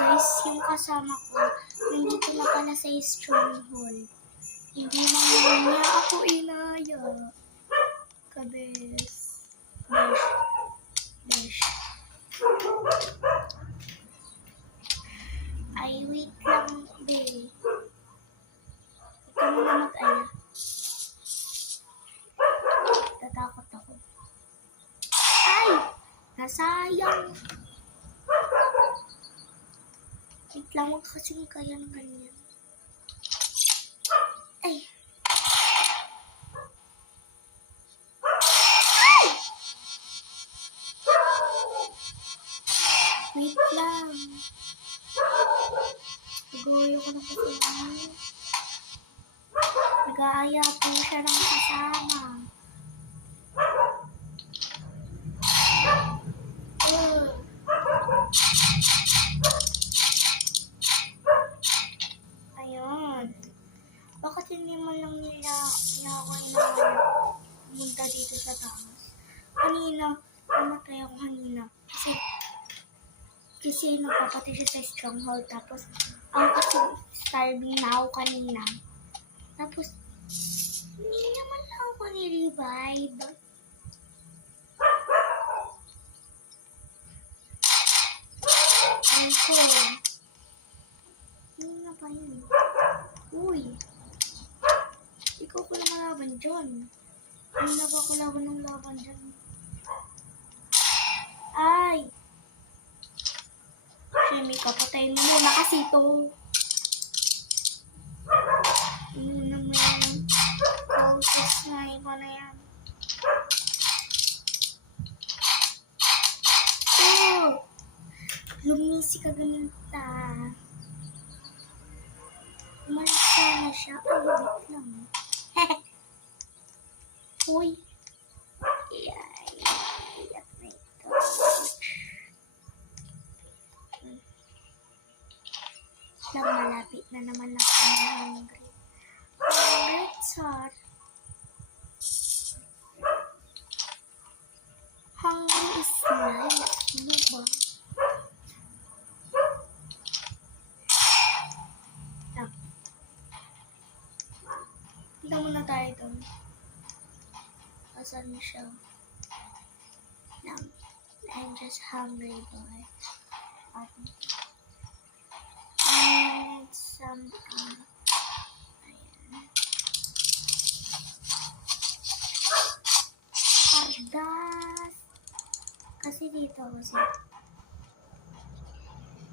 guys, yung kasama ko, nandito na pala sa stronghold. Hindi naman niya ako inaya. Kabes. Besh. Ay, wait lang, be. Huwag ka muna mag-aya. Tatakot ako. Ay! Nasayang! Wait lang, huwag kasing kayang ganyan. Ay! Ay! Wait lang. Nag-uwayo ko na kasi naman. Nag-aaya po siya ng kasama. Ayun. Bakit hindi man lang nila ako pumunta dito sa taas? Kanina, namatay ako kanina. Kasi napapatay siya sa stronghold. Tapos, ako kasi starving na ako kanina. Tapos, hindi naman lang ako ni-revive. Ay ko. Hindi na pa yun. Uy. Ikaw ko lang malaban dyan. Hindi na ba ako laban dyan? Ay. Siyempre, kapatayin mo muna kasi ito. Yun naman. Process na iba na yan. Oh! Lumisi ka ganita. Malasa na siya. Ay, wait lang. Uy. Ay, iyak na ito. Malapit na naman ako na hungry. Let's start. Hungry is life. Ano ba? Punta muna tayo doon. Asan siya? I'm just hungry, boy. I need some, ayan. Pardas. Kasi dito, kasi